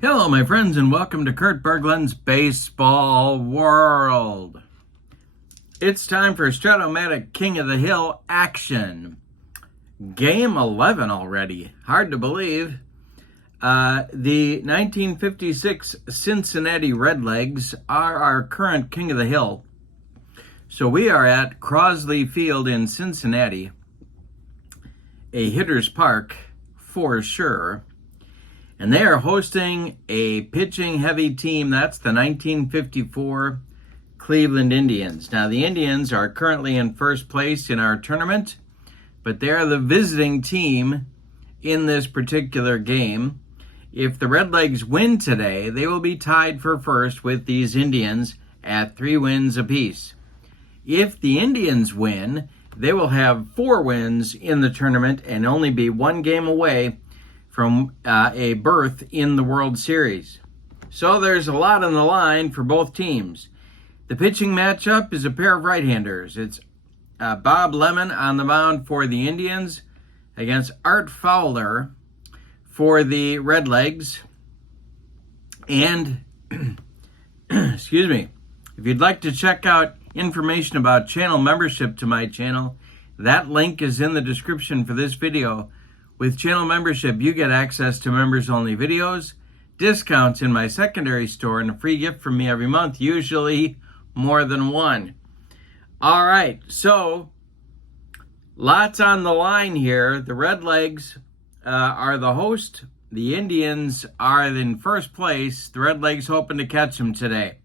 Hello, my friends, and welcome to Kurt Berglund's Baseball World. It's time for Strat-O-Matic King of the Hill action. Game 11 already. Hard to believe. The 1956 Cincinnati Redlegs are our current King of the Hill. So we are at Crosley Field in Cincinnati, a hitter's park for sure. And they are hosting a pitching-heavy team. That's the 1954 Cleveland Indians. Now, the Indians are currently in first place in our tournament, but they're the visiting team in this particular game. If the Redlegs win today, they will be tied for first with these Indians at 3 wins apiece. If the Indians win, they will have 4 wins in the tournament and only be 1 game away from a berth in the World Series. So there's a lot on the line for both teams. The pitching matchup is a pair of right-handers. It's Bob Lemon on the mound for the Indians against Art Fowler for the Redlegs. And, excuse me, if you'd like to check out information about channel membership to my channel, that link is in the description for this video. With channel membership, you get access to members-only videos, discounts in my secondary store, and a free gift from me every month, usually more than one. All right, so lots on the line here. The Redlegs are the host. The Indians are in first place. The Redlegs hoping to catch them today.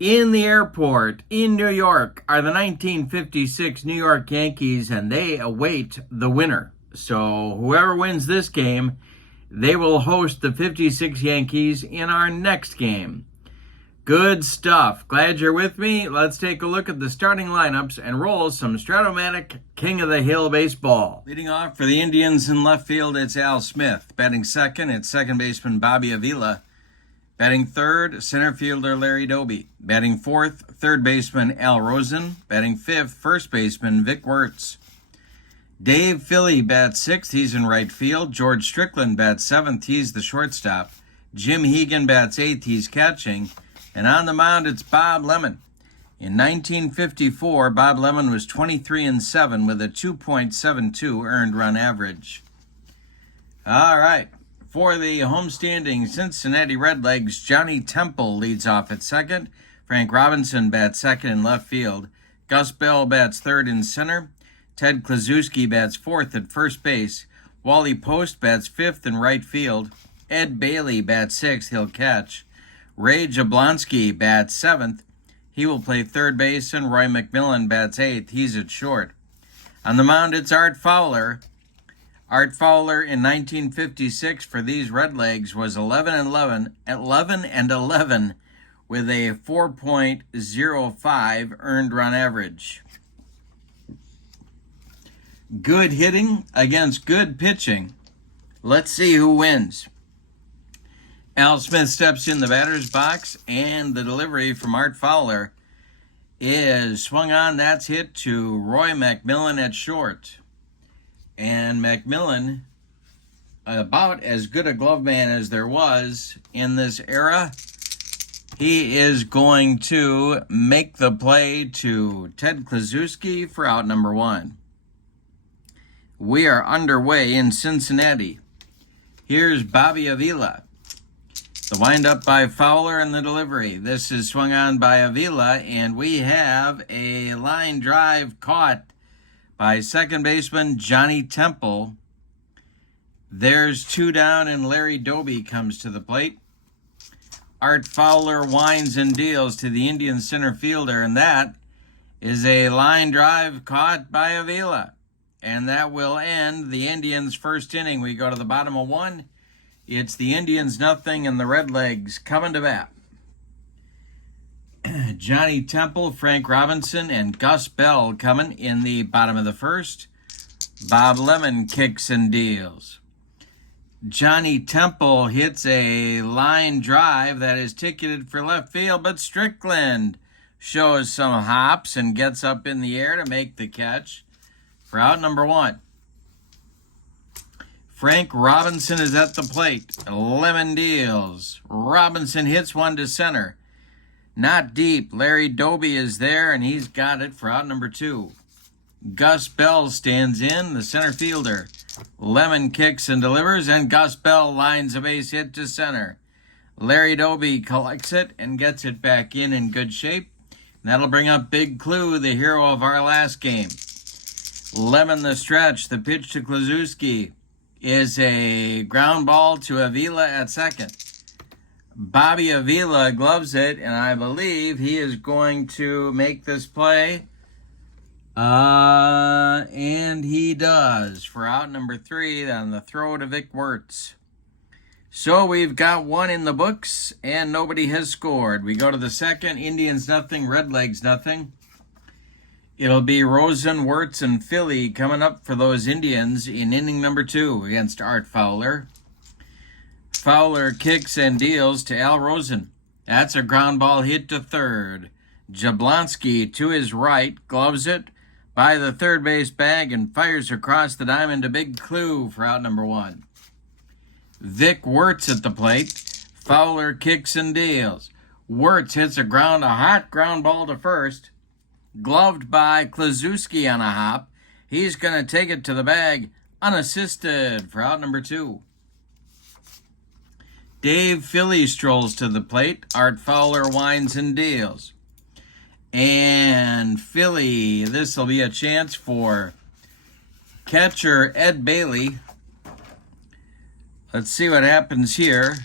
In the airport in New York are the 1956 New York Yankees, and they await the winner. So whoever wins this game, they will host the 56 Yankees in our next game. Good stuff. Glad you're with me. Let's take a look at the starting lineups and roll some Strat-O-Matic King of the Hill baseball. Leading off for the Indians in left field, it's Al Smith. Batting second, it's second baseman Bobby Avila. Batting third, center fielder Larry Doby. Batting fourth, third baseman Al Rosen. Batting fifth, first baseman Vic Wertz. Dave Philly bats sixth, he's in right field. George Strickland bats seventh, he's the shortstop. Jim Hegan bats eighth, he's catching. And on the mound, it's Bob Lemon. In 1954, Bob Lemon was 23-7 with a 2.72 earned run average. All right, for the homestanding Cincinnati Redlegs, Johnny Temple leads off at second. Frank Robinson bats second in left field. Gus Bell bats third in center. Ted Kluszewski bats fourth at first base. Wally Post bats fifth in right field. Ed Bailey bats sixth, he'll catch. Ray Jablonski bats seventh. He will play third base, and Roy McMillan bats eighth. He's at short. On the mound, it's Art Fowler. Art Fowler in 1956 for these Redlegs was 11-11 with a 4.05 earned run average. Good hitting against good pitching. Let's see who wins. Al Smith steps in the batter's box, and the delivery from Art Fowler is swung on. That's hit to Roy McMillan at short. And McMillan, about as good a glove man as there was in this era, he is going to make the play to Ted Kluszewski for out number 1. We are underway in Cincinnati. Here's Bobby Avila. The windup by Fowler and the delivery. This is swung on by Avila, and we have a line drive caught by second baseman Johnny Temple. There's 2 down, and Larry Doby comes to the plate. Art Fowler winds and deals to the Indian center fielder, and that is a line drive caught by Avila. And that will end the Indians' first inning. We go to the bottom of 1. It's the Indians nothing and the Redlegs coming to bat. Johnny Temple, Frank Robinson, and Gus Bell coming in the bottom of the first. Bob Lemon kicks and deals. Johnny Temple hits a line drive that is ticketed for left field, but Strickland shows some hops and gets up in the air to make the catch for out number 1. Frank Robinson is at the plate. Lemon deals. Robinson hits one to center. Not deep. Larry Doby is there, and he's got it for out number 2. Gus Bell stands in, the center fielder. Lemon kicks and delivers, and Gus Bell lines a base hit to center. Larry Doby collects it and gets it back in good shape. And that'll bring up Big Clue, the hero of our last game. Lemon the stretch. The pitch to Kluszewski is a ground ball to Avila at second. Bobby Avila gloves it, and I believe he is going to make this play. And he does for out number 3 on the throw to Vic Wertz. So we've got one in the books, and nobody has scored. We go to the second. Indians nothing, Redlegs nothing. It'll be Rosen, Wertz, and Philly coming up for those Indians in inning number 2 against Art Fowler. Fowler kicks and deals to Al Rosen. That's a ground ball hit to third. Jablonski to his right, gloves it by the third base bag and fires across the diamond to Big Clue for out number 1. Vic Wertz at the plate. Fowler kicks and deals. Wertz hits a hot ground ball to first. Gloved by Kluszewski on a hop. He's going to take it to the bag unassisted for out number 2. Dave Philly strolls to the plate. Art Fowler winds and deals. And Philly, this will be a chance for catcher Ed Bailey. Let's see what happens here.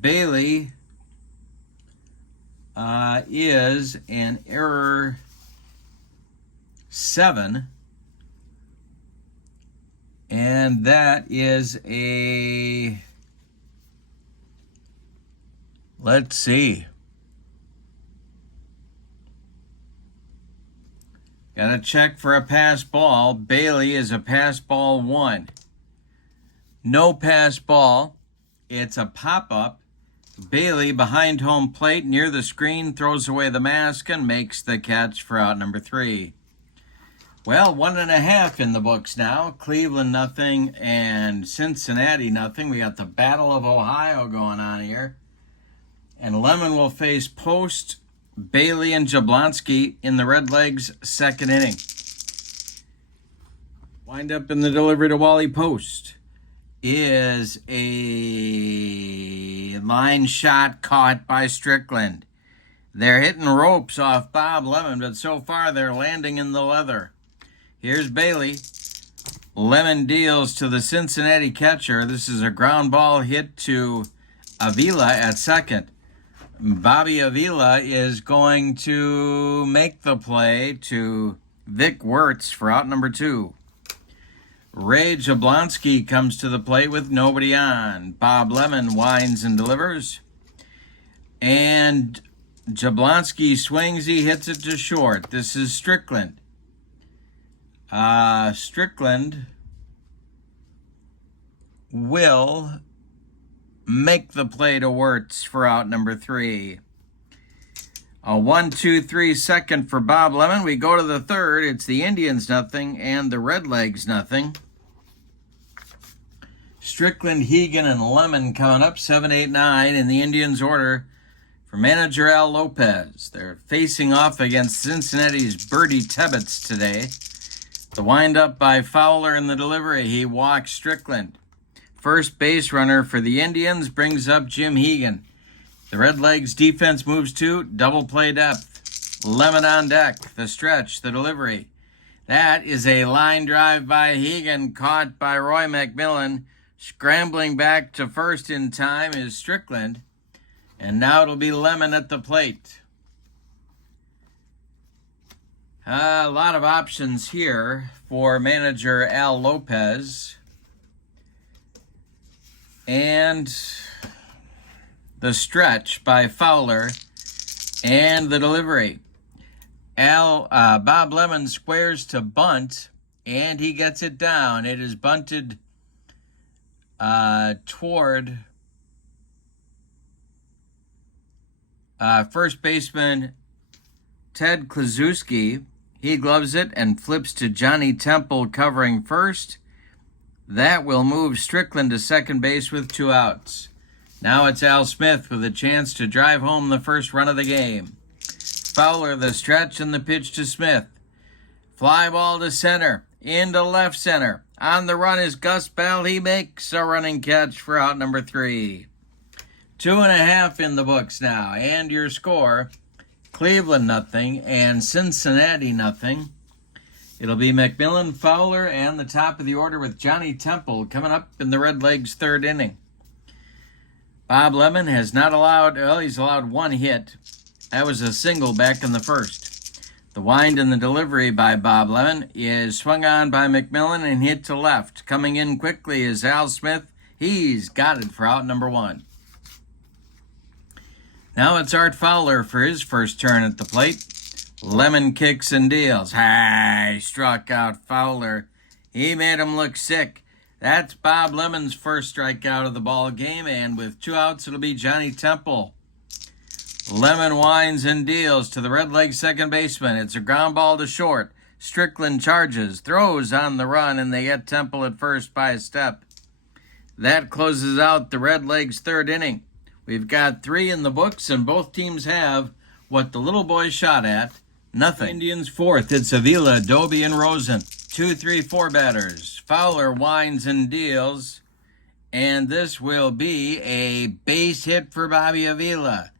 Bailey is an error 7. And that is a... Let's see. Got to check for a pass ball. Bailey is a pass ball 1. No pass ball. It's a pop-up. Bailey behind home plate near the screen throws away the mask and makes the catch for out number 3. Well, 1.5 in the books now. Cleveland nothing and Cincinnati nothing. We got the Battle of Ohio going on here. And Lemon will face Post, Bailey, and Jablonski in the Redlegs second inning. Wind up in the delivery to Wally Post is a line shot caught by Strickland. They're hitting ropes off Bob Lemon, but so far they're landing in the leather. Here's Bailey. Lemon deals to the Cincinnati catcher. This is a ground ball hit to Avila at second. Bobby Avila is going to make the play to Vic Wertz for out number 2. Ray Jablonski comes to the plate with nobody on. Bob Lemon winds and delivers. And Jablonski swings. He hits it to short. This is Strickland. Strickland will make the play to Wertz for out number 3. A 1-2-3 second for Bob Lemon. We go to the third. It's the Indians nothing and the Redlegs nothing. Strickland, Hegan, and Lemon coming up 7, 8, 9 in the Indians order for manager Al Lopez. They're facing off against Cincinnati's Bertie Tebbetts today. The windup by Fowler in the delivery. He walks Strickland. First base runner for the Indians brings up Jim Hegan. The Redlegs defense moves to double play depth. Lemon on deck. The stretch, the delivery. That is a line drive by Hegan, caught by Roy McMillan. Scrambling back to first in time is Strickland. And now it'll be Lemon at the plate. A lot of options here for manager Al Lopez. And the stretch by Fowler and the delivery. Bob Lemon squares to bunt, and he gets it down. It is bunted toward first baseman Ted Kluszewski. He gloves it and flips to Johnny Temple covering first. That will move Strickland to second base with 2 outs. Now it's Al Smith with a chance to drive home the first run of the game. Fowler the stretch and the pitch to Smith. Fly ball to center, into left center. On the run is Gus Bell. He makes a running catch for out number 3. 2.5 in the books now. And your score, Cleveland nothing and Cincinnati nothing. It'll be McMillan, Fowler, and the top of the order with Johnny Temple coming up in the Redlegs' 3rd inning. Bob Lemon has not allowed, he's allowed 1 hit. That was a single back in the first. The wind and the delivery by Bob Lemon is swung on by McMillan and hit to left. Coming in quickly is Al Smith. He's got it for out number 1. Now it's Art Fowler for his first turn at the plate. Lemon kicks and deals. High, struck out Fowler. He made him look sick. That's Bob Lemon's first strikeout of the ball game, and with 2 outs, it'll be Johnny Temple. Lemon winds and deals to the Redlegs second baseman. It's a ground ball to short. Strickland charges, throws on the run, and they get Temple at first by a step. That closes out the Redlegs' 3rd inning. We've got 3 in the books, and both teams have what the little boy shot at, nothing. Indians 4th, it's Avila, Doby, and Rosen. 2, 3, 4 batters. Fowler winds and deals, and this will be a base hit for Bobby Avila.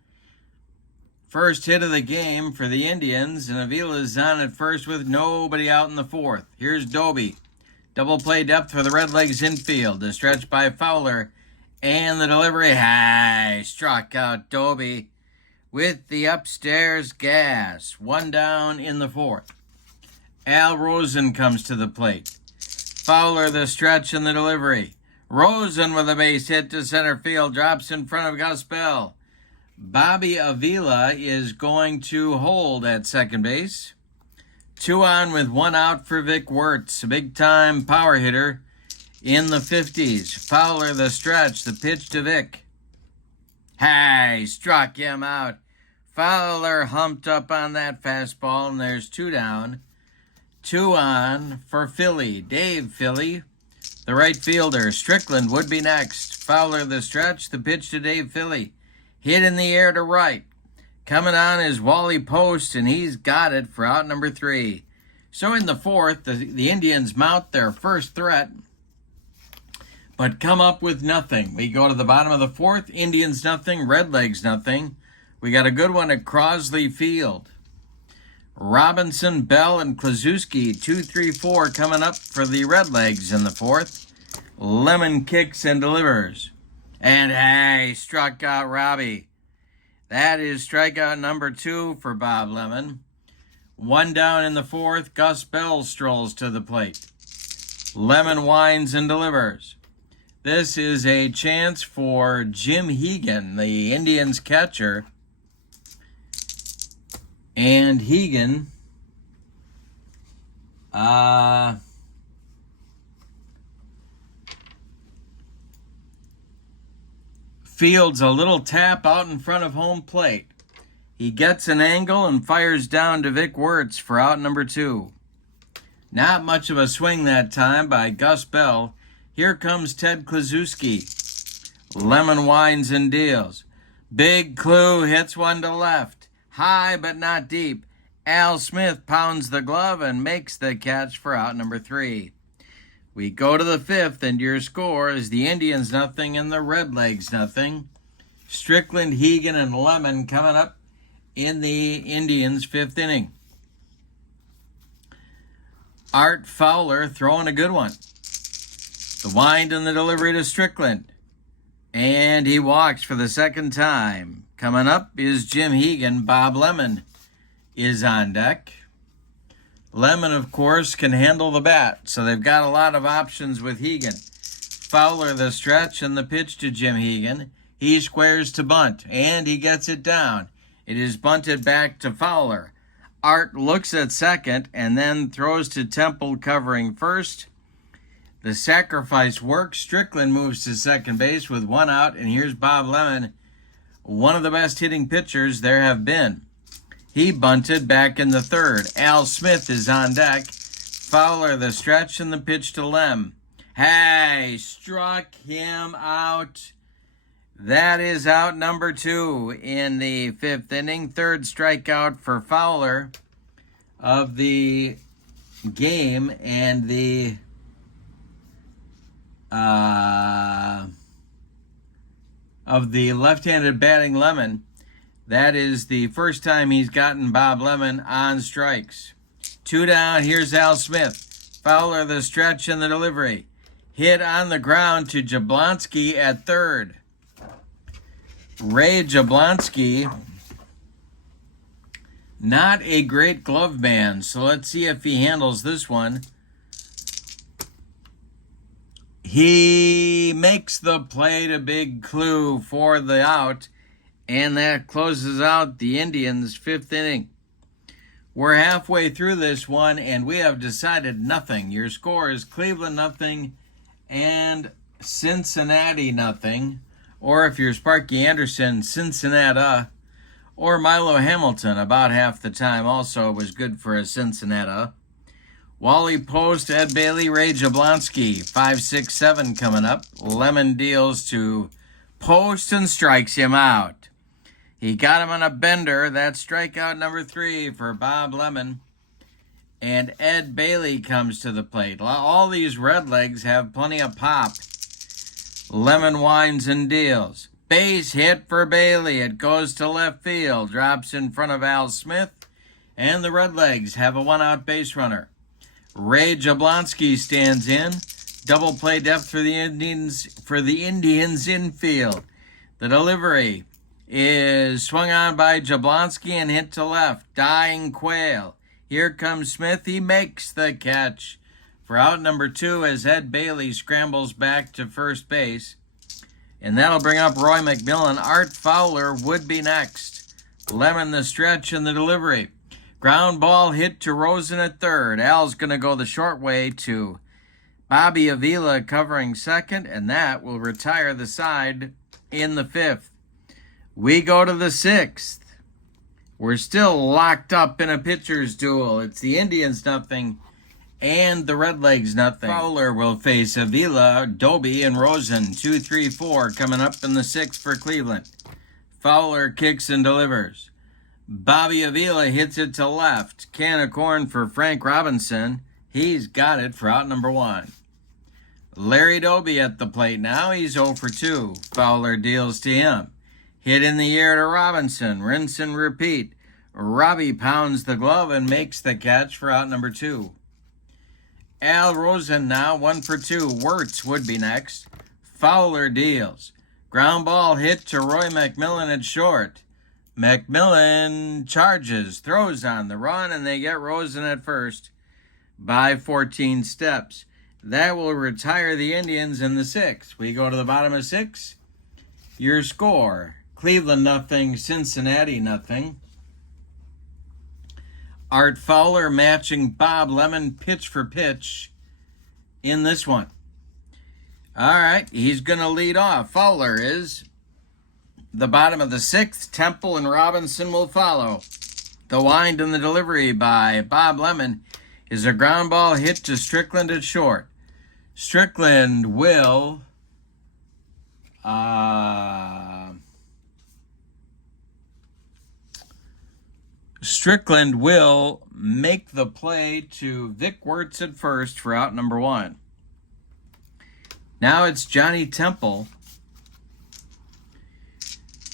First hit of the game for the Indians, and Avila's on at first with nobody out in the 4th. Here's Doby. Double play depth for the Redlegs infield. The stretch by Fowler, and the delivery high. Struck out Doby with the upstairs gas. 1 down in the 4th. Al Rosen comes to the plate. Fowler the stretch and the delivery. Rosen with a base hit to center field. Drops in front of Gus Bell. Bobby Avila is going to hold at second base. 2 on with 1 out for Vic Wirtz, a big-time power hitter in the 50s. Fowler the stretch, the pitch to Vic. High, struck him out. Fowler humped up on that fastball, and there's 2 down. 2 on for Philly. Dave Philly, the right fielder. Strickland would be next. Fowler the stretch, the pitch to Dave Philly. Hit in the air to right. Coming on is Wally Post, and he's got it for out number 3. So in the 4th, the Indians mount their first threat, but come up with nothing. We go to the bottom of the 4th, Indians nothing, Redlegs nothing. We got a good one at Crosley Field. Robinson, Bell, and Klazuski, 2, 3, 4 coming up for the Redlegs in the 4th. Lemon kicks and delivers. And hey, struck out Robbie. That is strikeout number 2 for Bob Lemon. 1 down in the 4th. Gus Bell strolls to the plate. Lemon winds and delivers. This is a chance for Jim Hegan, the Indians catcher. And Hegan fields a little tap out in front of home plate. He gets an angle and fires down to Vic Wirtz for out number 2. Not much of a swing that time by Gus Bell. Here comes Ted Klazuski. Lemon winds and deals. Big Clue hits one to left. High but not deep. Al Smith pounds the glove and makes the catch for out number 3. We go to the 5th, and your score is the Indians nothing and the Redlegs nothing. Strickland, Hegan, and Lemon coming up in the Indians' 5th inning. Art Fowler throwing a good one. The wind and the delivery to Strickland. And he walks for the 2nd time. Coming up is Jim Hegan. Bob Lemon is on deck. Lemon, of course, can handle the bat, so they've got a lot of options with Hegan. Fowler the stretch and the pitch to Jim Hegan. He squares to bunt, and he gets it down. It is bunted back to Fowler. Art looks at second and then throws to Temple covering first. The sacrifice works. Strickland moves to second base with 1 out, and here's Bob Lemon, one of the best hitting pitchers there have been. He bunted back in the 3rd. Al Smith is on deck. Fowler the stretch and the pitch to Lem. Hey, struck him out. That is out number 2 in the 5th inning. Third strikeout for Fowler of the game, and the left-handed batting Lemon. That is the first time he's gotten Bob Lemon on strikes. 2 down. Here's Al Smith. Fowler the stretch and the delivery. Hit on the ground to Jablonski at third. Ray Jablonski, not a great glove man, so let's see if he handles this one. He makes the play to Big Clue for the out, and that closes out the Indians' 5th inning. We're halfway through this one, and we have decided nothing. Your score is Cleveland nothing and Cincinnati nothing. Or if you're Sparky Anderson, Cincinnati, or Milo Hamilton about half the time also was good for a Cincinnati. Wally Post, Ed Bailey, Ray Jablonski, 5, 6, 7 coming up. Lemon deals to Post and strikes him out. He got him on a bender. That's strikeout number 3 for Bob Lemon. And Ed Bailey comes to the plate. All these Redlegs have plenty of pop. Lemon winds and deals. Base hit for Bailey. It goes to left field. Drops in front of Al Smith. And the Redlegs have a 1-out base runner. Ray Jablonski stands in. Double play depth for the Indians infield. The delivery is swung on by Jablonski and hit to left. Dying Quail. Here comes Smith. He makes the catch for out number 2 as Ed Bailey scrambles back to first base. And that'll bring up Roy McMillan. Art Fowler would be next. Lemon the stretch and the delivery. Ground ball hit to Rosen at third. Al's going to go the short way to Bobby Avila covering second, and that will retire the side in the 5th. We go to the 6th. We're still locked up in a pitcher's duel. It's the Indians nothing and the Redlegs nothing. Fowler will face Avila, Doby, and Rosen. 2, 3, 4 coming up in the 6th for Cleveland. Fowler kicks and delivers. Bobby Avila hits it to left. Can of corn for Frank Robinson. He's got it for out number 1. Larry Doby at the plate now. He's 0 for 2. Fowler deals to him. Hit in the air to Robinson. Rinse and repeat. Robbie pounds the glove and makes the catch for out number 2. Al Rosen now 1 for 2. Wirtz would be next. Fowler deals. Ground ball hit to Roy McMillan at short. McMillan charges, throws on the run, and they get Rosen at first by 14 steps. That will retire the Indians in the 6th. We go to the bottom of 6. Your score, Cleveland nothing, Cincinnati nothing. Art Fowler matching Bob Lemon pitch for pitch in this one. All right, he's going to lead off. Fowler is. The bottom of the 6th, Temple and Robinson will follow. The wind and the delivery by Bob Lemon is a ground ball hit to Strickland at short. Strickland will make the play to Vic Wirtz at first for out number 1. Now it's Johnny Temple.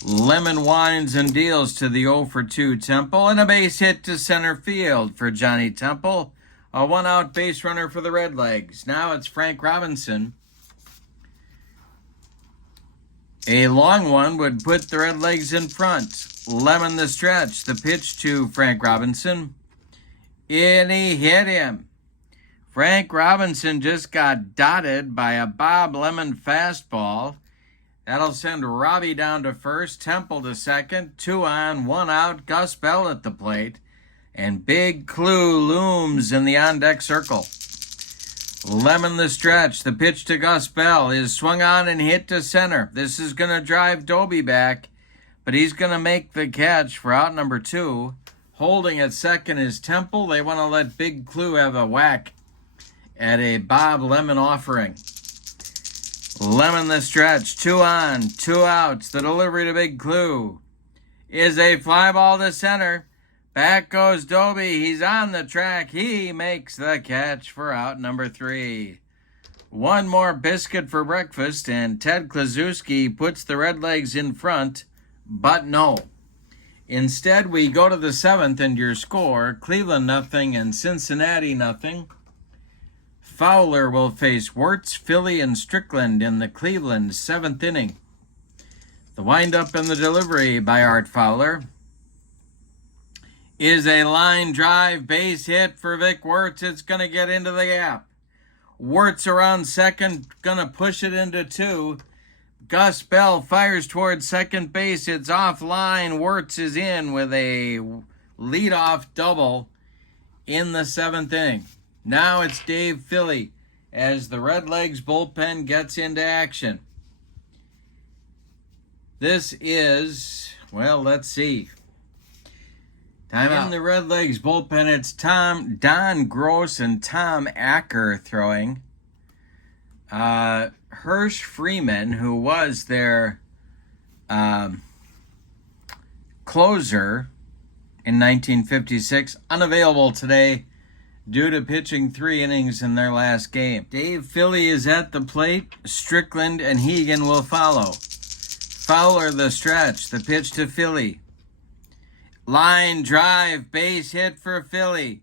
Lemon winds and deals to the 0 for 2 Temple, and a base hit to center field for Johnny Temple. A 1-out base runner for the Redlegs. Now it's Frank Robinson. A long one would put the Redlegs in front. Lemon the stretch. The pitch to Frank Robinson. And he hit him. Frank Robinson just got dotted by a Bob Lemon fastball. That'll send Robbie down to first, Temple to second, 2 on, 1 out, Gus Bell at the plate, and Big Clue looms in the on-deck circle. Lemon the stretch. The pitch to Gus Bell is swung on and hit to center. This is going to drive Doby back, but he's going to make the catch for out number 2. Holding at second is Temple. They want to let Big Clue have a whack at a Bob Lemon offering. Lemon the stretch, 2 on, 2 outs. The delivery to Big Clue is a fly ball to center. Back goes Doby. He's on the track. He makes the catch for out number 3. One more biscuit for breakfast, and Ted Kluszewski puts the Redlegs in front, but no. Instead, we go to the 7th, and your score, Cleveland nothing and Cincinnati nothing. Fowler will face Wirtz, Philly, and Strickland in the Cleveland 7th inning. The windup and the delivery by Art Fowler is a line drive base hit for Vic Wirtz. It's going to get into the gap. Wirtz around second, going to push it into 2. Gus Bell fires towards second base. It's offline. Wirtz is in with a leadoff double in the 7th inning. Now it's Dave Philly as the Redlegs bullpen gets into action. This is, well, let's see. Timeout. In the Redlegs bullpen, it's Don Gross and Tom Acker throwing. Hirsch Freeman, who was their closer in 1956, unavailable today due to pitching 3 innings in their last game. Dave Philly is at the plate. Strickland and Hegan will follow. Fowler the stretch. The pitch to Philly. Line drive, base hit for Philly.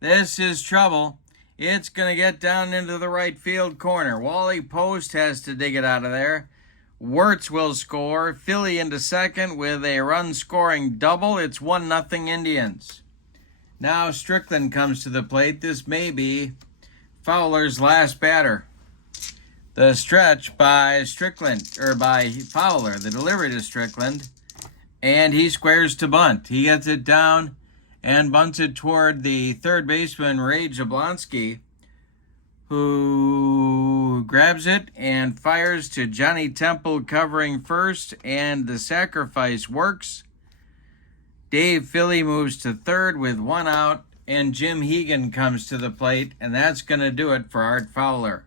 This is trouble. It's going to get down into the right field corner. Wally Post has to dig it out of there. Wirtz will score. Philly into second with a run-scoring double. It's 1-0 Indians. Now Strickland comes to the plate. This may be Fowler's last batter. The stretch by Strickland, or by Fowler, the delivery to Strickland, and he squares to bunt. He gets it down and bunts it toward the third baseman, Ray Jablonski, who grabs it and fires to Johnny Temple covering first, and the sacrifice works. Dave Philly moves to third with 1 out, and Jim Hegan comes to the plate, and that's going to do it for Art Fowler.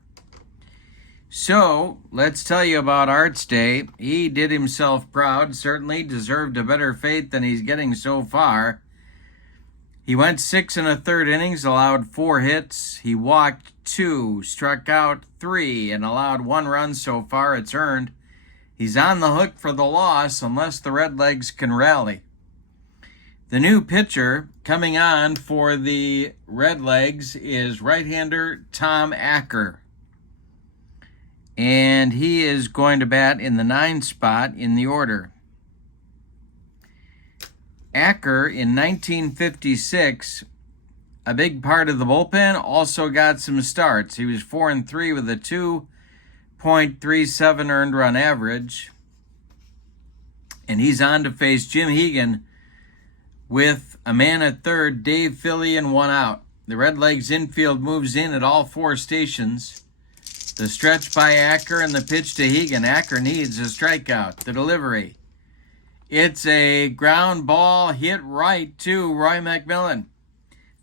So, let's tell you about Art's day. He did himself proud, certainly deserved a better fate than he's getting so far. He went 6 1/3 innings, allowed 4 hits. He walked 2, struck out 3, and allowed 1 run so far. It's earned. He's on the hook for the loss unless the Redlegs can rally. The new pitcher coming on for the Redlegs is right-hander Tom Acker. And he is going to bat in the 9th spot in the order. Acker, in 1956, a big part of the bullpen, also got some starts. He was 4-3 with a 2.37 earned run average. And he's on to face Jim Hegan with a man at third, Dave Philly, and 1 out. The Redlegs infield moves in at all 4 stations. The stretch by Acker and the pitch to Hegan. Acker needs a strikeout. The delivery. It's a ground ball hit right to Roy McMillan.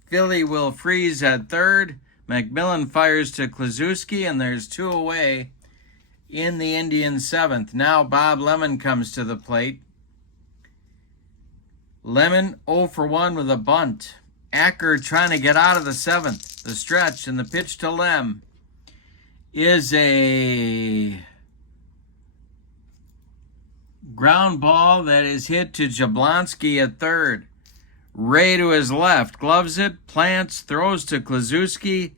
Philly will freeze at third. McMillan fires to Kluszewski, and there's 2 away in the Indian 7th. Now Bob Lemon comes to the plate. Lemon 0 for 1 with a bunt. Acker trying to get out of the 7th. The stretch and the pitch to Lem is a ground ball that is hit to Jablonski at third. Ray to his left, gloves it, plants, throws to Kluszewski,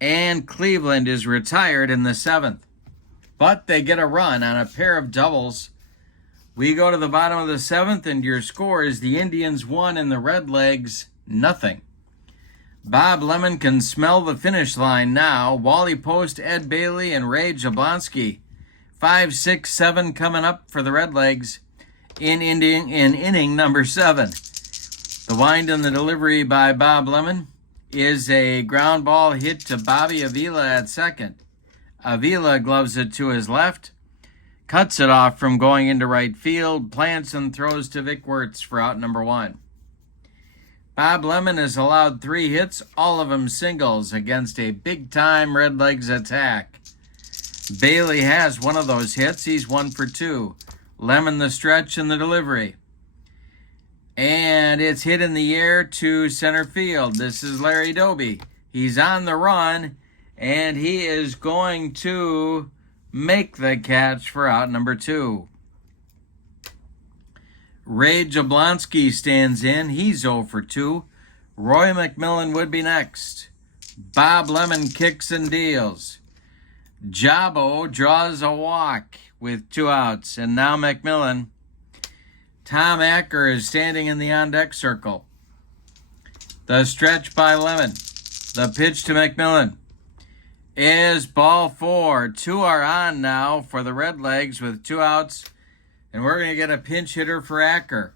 and Cleveland is retired in the 7th. But they get a run on a pair of doubles. We go to the bottom of the 7th, and your score is the Indians 1 and the Redlegs nothing. Bob Lemon can smell the finish line now. Wally Post, Ed Bailey, and Ray Jablonski. 5, 6, 7 coming up for the Redlegs in inning number 7. The wind and the delivery by Bob Lemon is a ground ball hit to Bobby Avila at second. Avila gloves it to his left, cuts it off from going into right field, plants and throws to Vic Wirtz for out number 1. Bob Lemon has allowed 3 hits, all of them singles, against a big-time Redlegs attack. Bailey has one of those hits. He's 1 for 2. Lemon the stretch and the delivery. And it's hit in the air to center field. This is Larry Doby. He's on the run, and he is going to make the catch for out number 2. Ray Jablonski stands in. He's 0 for 2. Roy McMillan would be next. Bob Lemon kicks and deals. Jabo draws a walk with 2 outs. And now McMillan. Tom Acker is standing in the on-deck circle. The stretch by Lemon. The pitch to McMillan is ball 4. 2 are on now for the Redlegs with 2 outs. And we're going to get a pinch hitter for Acker.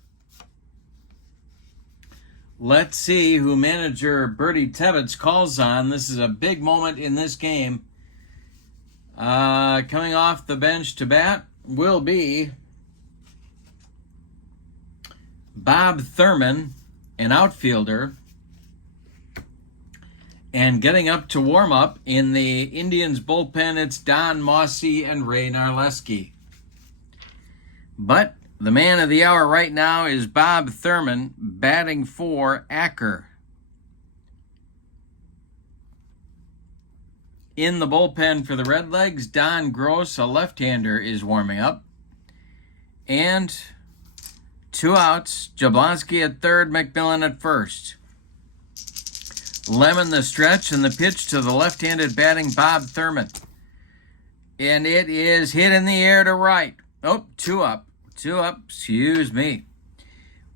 Let's see who manager Bertie Tebbets calls on. This is a big moment in this game. Coming off the bench to bat will be Bob Thurman, an outfielder. And getting up to warm up in the Indians bullpen, it's Don Mossy and Ray Narleski. But the man of the hour right now is Bob Thurman, batting for Acker. In the bullpen for the Redlegs, Don Gross, a left-hander, is warming up. And 2 outs, Jablonski at third, McMillan at first. Lemon the stretch and the pitch to the left-handed batting Bob Thurman. And it is hit in the air to right. Oh, 2 up. 2 up, excuse me.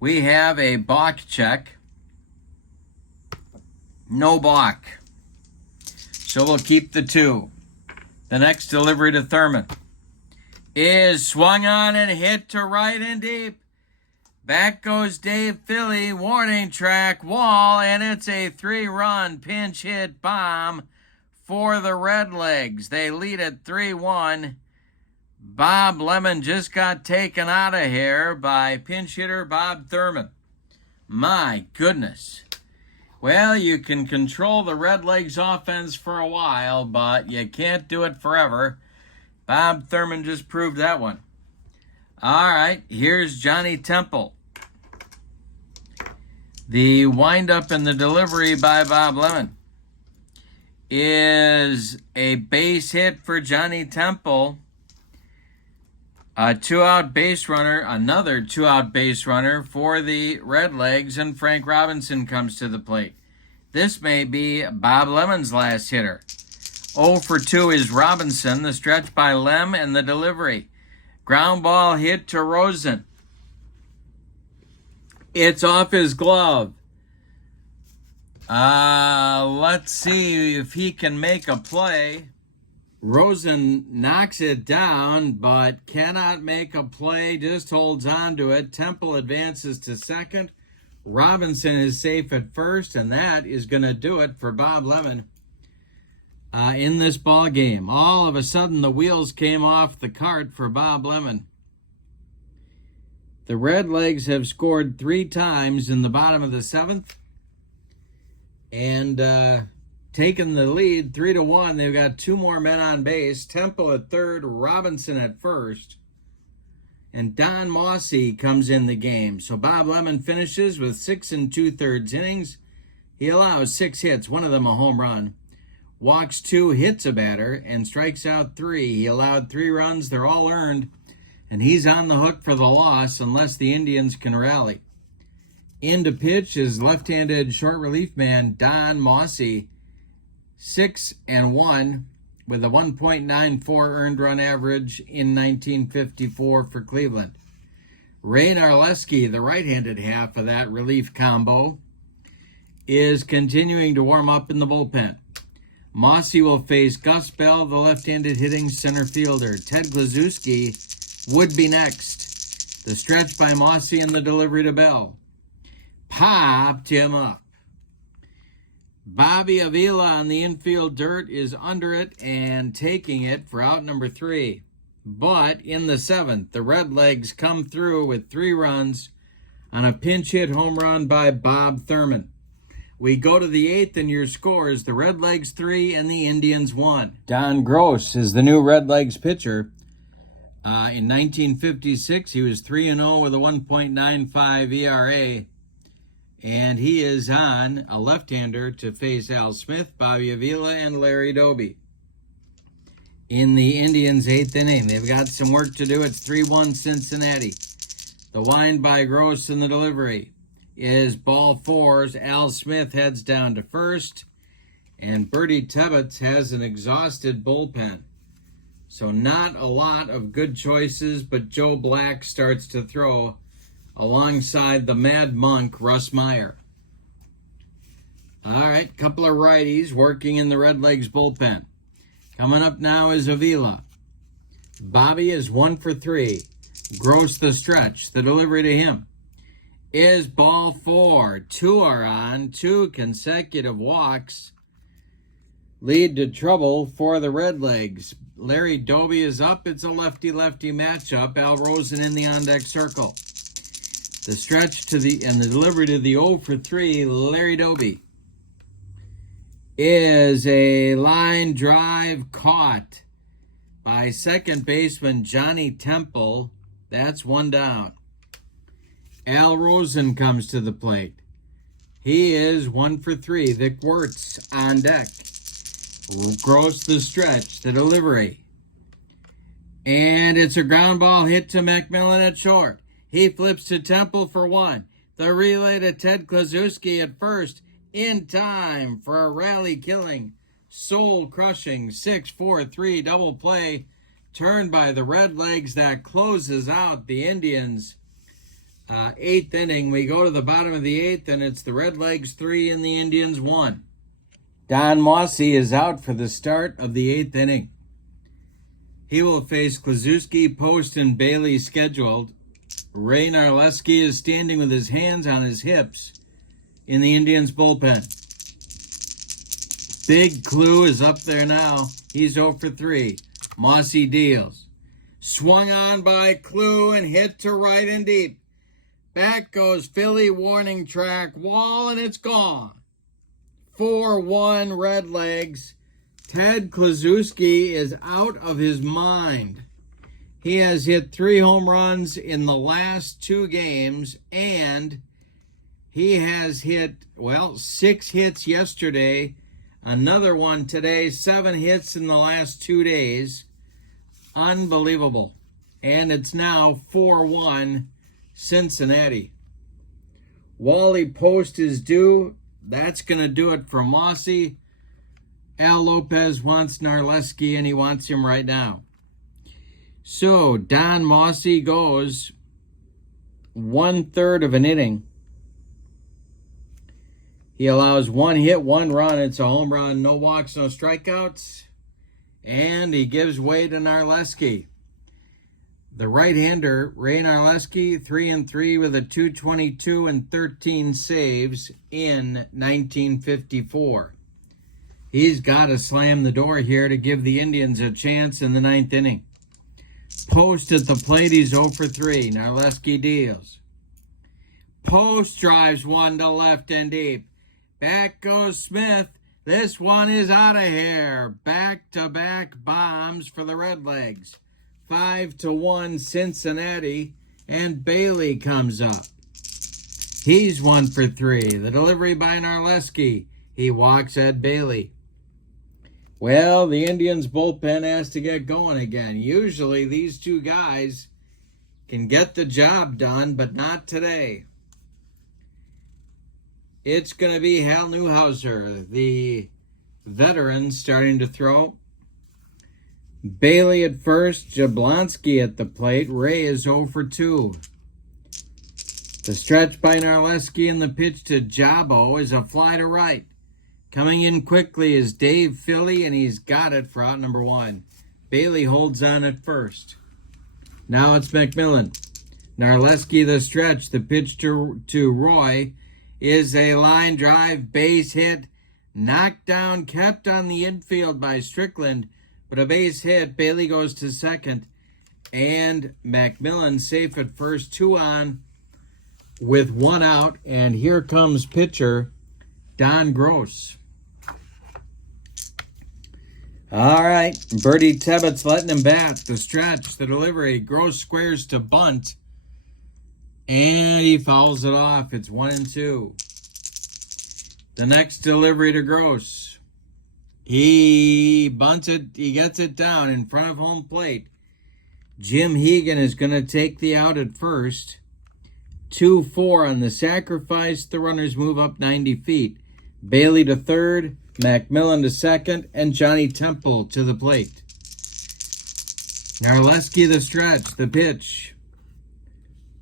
We have a balk check. No balk. So we'll keep the 2. The next delivery to Thurman is swung on and hit to right and deep. Back goes Dave Philly, warning track, wall, and it's a 3-run pinch hit bomb for the Redlegs. They lead at 3-1. Bob Lemon just got taken out of here by pinch hitter Bob Thurman. My goodness. Well, you can control the Redlegs offense for a while, but you can't do it forever. Bob Thurman just proved that one. All right, here's Johnny Temple. The windup and the delivery by Bob Lemon is a base hit for Johnny Temple. A 2-out base runner, another 2-out base runner for the Redlegs, and Frank Robinson comes to the plate. This may be Bob Lemon's last hitter. 0 for 2 is Robinson, the stretch by Lem, and the delivery. Ground ball hit to Rosen. It's off his glove. Let's see if he can make a play. Rosen knocks it down, but cannot make a play, just holds on to it. Temple advances to second. Robinson is safe at first, and that is going to do it for Bob Lemon in this ball game. All of a sudden, the wheels came off the cart for Bob Lemon. The Redlegs have scored 3 times in the bottom of the 7th, and taken the lead 3-1. They've got 2 more men on base. Temple at third, Robinson at first. And Don Mossy comes in the game. So Bob Lemon finishes with 6 2/3 innings. He allows 6 hits, one of them a home run. Walks 2, hits a batter, and strikes out 3. He allowed 3 runs. They're all earned. And he's on the hook for the loss unless the Indians can rally. In to pitch is left-handed short relief man Don Mossy. 6-1 with a 1.94 earned run average in 1954 for Cleveland. Ray Narleski, the right-handed half of that relief combo, is continuing to warm up in the bullpen. Mossy will face Gus Bell, the left-handed hitting center fielder. Ted Glazewski would be next. The stretch by Mossy and the delivery to Bell. Popped him up. Bobby Avila on the infield dirt is under it and taking it for out number 3. But in the 7th, the Redlegs come through with 3 runs on a pinch hit home run by Bob Thurman. We go to the 8th, and your score is the Redlegs 3 and the Indians 1. Don Gross is the new Redlegs pitcher. In 1956, he was 3-0 with a 1.95 ERA. And he is on a left-hander to face Al Smith, Bobby Avila, and Larry Doby. In the Indians' 8th inning, they've got some work to do. It's 3-1 Cincinnati. The wind by Gross in the delivery is ball 4. Al Smith heads down to first, and Bertie Tebbetts has an exhausted bullpen. So not a lot of good choices, but Joe Black starts to throw alongside the Mad Monk, Russ Meyer. All right, couple of righties working in the Redlegs bullpen. Coming up now is Avila. Bobby is 1 for 3. Gross the stretch. The delivery to him is ball 4. 2 are on. 2 consecutive walks lead to trouble for the Redlegs. Larry Doby is up. It's a lefty-lefty matchup. Al Rosen in the on-deck circle. The stretch to the delivery to the 0 for 3, Larry Doby, is a line drive caught by second baseman Johnny Temple. That's 1 down. Al Rosen comes to the plate. He is 1 for 3. Vic Wirtz on deck. Gross the stretch, the delivery. And it's a ground ball hit to McMillan at short. He flips to Temple for 1. The relay to Ted Kluszewski at first, in time for a rally-killing, soul-crushing 6-4-3 double play turned by the Redlegs that closes out the Indians' 8th inning. We go to the bottom of the 8th, and it's the Redlegs 3 and the Indians 1. Don Mossy is out for the start of the 8th inning. He will face Kluszewski, Post, and Bailey scheduled. Ray Narleski is standing with his hands on his hips in the Indians' bullpen. Big Clue is up there now. He's 0 for 3. Mossy deals. Swung on by Clue and hit to right and deep. Back goes Philly warning track wall, and it's gone. 4-1 Redlegs. Ted Kluszewski is out of his mind. He has hit 3 home runs in the last 2 games, and he has hit, 6 hits yesterday, another one today, 7 hits in the last 2 days. Unbelievable. And it's now 4-1 Cincinnati. Wally Post is due. That's going to do it for Mossy. Al Lopez wants Narleski, and he wants him right now. So Don Mossy goes 1/3 of an inning. He allows 1 hit, 1 run. It's a home run, no walks, no strikeouts. And he gives way to Narleski. The right-hander, Ray Narleski, 3-3 with a .222 and 13 saves in 1954. He's got to slam the door here to give the Indians a chance in the 9th inning. Post at the plate, he's 0 for 3. Narleski deals. Post drives 1 to left and deep. Back goes Smith. This one is out of here. Back-to-back bombs for the Redlegs. 5-1 Cincinnati, and Bailey comes up. He's 1 for 3. The delivery by Narleski. He walks at Bailey. Well, the Indians' bullpen has to get going again. Usually these 2 guys can get the job done, but not today. It's going to be Hal Newhouser, the veteran, starting to throw. Bailey at first, Jablonski at the plate. Ray is 0 for 2. The stretch by Narleski and the pitch to Jabo is a fly to right. Coming in quickly is Dave Philly, and he's got it for out number 1. Bailey holds on at first. Now it's McMillan. Narleski the stretch. The pitch to Roy is a line drive, base hit, knocked down, kept on the infield by Strickland, but a base hit. Bailey goes to second, and McMillan safe at first. 2 on, with 1 out, and here comes pitcher Don Gross. All right, Bertie Tebbett's letting him bat. The stretch, the delivery. Gross squares to bunt, and he fouls it off. It's 1-2. The next delivery to Gross. He bunts it. He gets it down in front of home plate. Jim Hegan is going to take the out at first. 2-4 on the sacrifice. The runners move up 90 feet. Bailey to third, Macmillan to second, and Johnny Temple to the plate. Narleski the stretch, the pitch.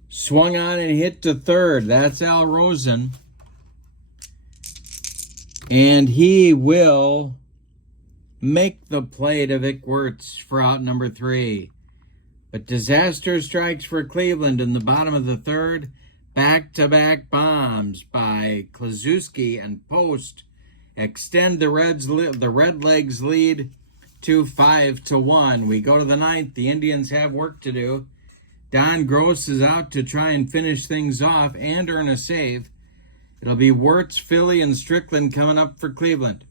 Swung on and hit to third. That's Al Rosen. And he will make the play to Vic Wirtz for out number 3. But disaster strikes for Cleveland in the bottom of the third. Back-to-back bombs by Kluszewski and Post extend the Redlegs lead to 5-1. We go to the 9th. The Indians have work to do. Don Gross is out to try and finish things off and earn a save. It'll be Wirtz, Philly, and Strickland coming up for Cleveland.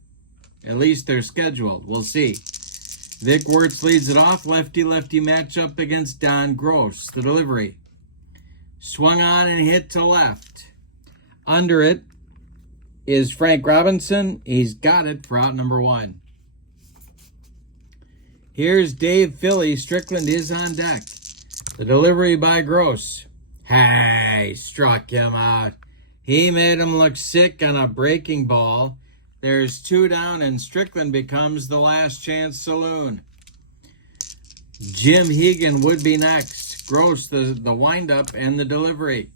At least they're scheduled. We'll see. Vic Wirtz leads it off. Lefty-lefty matchup against Don Gross. The delivery. Swung on and hit to left. Under it is Frank Robinson. He's got it for out number 1. Here's Dave Philly. Strickland is on deck. The delivery by Gross. Hey, struck him out. He made him look sick on a breaking ball. There's 2 down, and Strickland becomes the last chance saloon. Jim Hegan would be next. Gross, the windup and the delivery.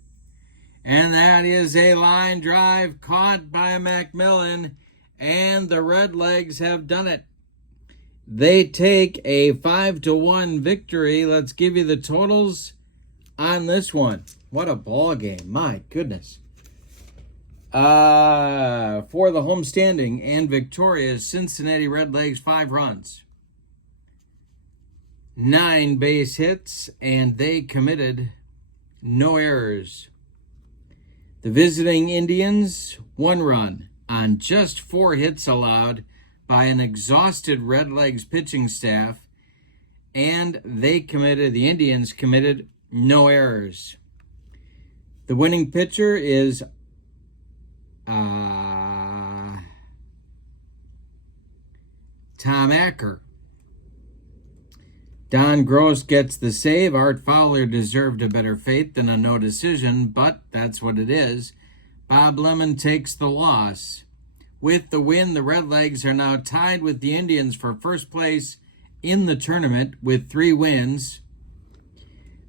And that is a line drive caught by Macmillan, and the Redlegs have done it. They take a 5-1 victory. Let's give you the totals on this one. What a ball game. My goodness. For the homestanding and victorious Cincinnati Redlegs, 5 runs. 9 base hits, and they committed no errors. The visiting Indians, 1 run on just 4 hits allowed by an exhausted Redlegs pitching staff, and the Indians committed no errors. The winning pitcher is Tom Acker. Don Gross gets the save. Art Fowler deserved a better fate than a no decision, but that's what it is. Bob Lemon takes the loss. With the win, the Redlegs are now tied with the Indians for first place in the tournament with 3 wins.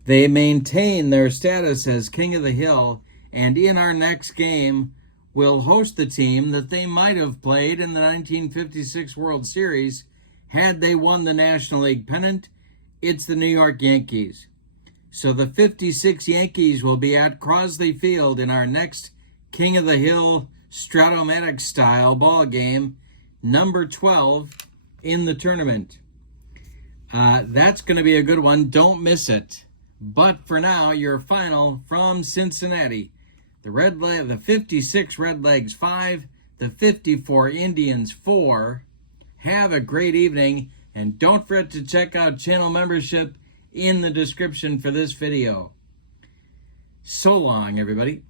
They maintain their status as King of the Hill, and in our next game, will host the team that they might have played in the 1956 World Series had they won the National League pennant. It's the New York Yankees. So the 56 Yankees will be at Crosley Field in our next King of the Hill Strat-O-Matic style ball game, number 12 in the tournament. That's going to be a good one. Don't miss it. But for now, your final from Cincinnati. The 56 Redlegs 5, the 54 Indians 4. Have a great evening, and don't forget to check out channel membership in the description for this video. So long, everybody.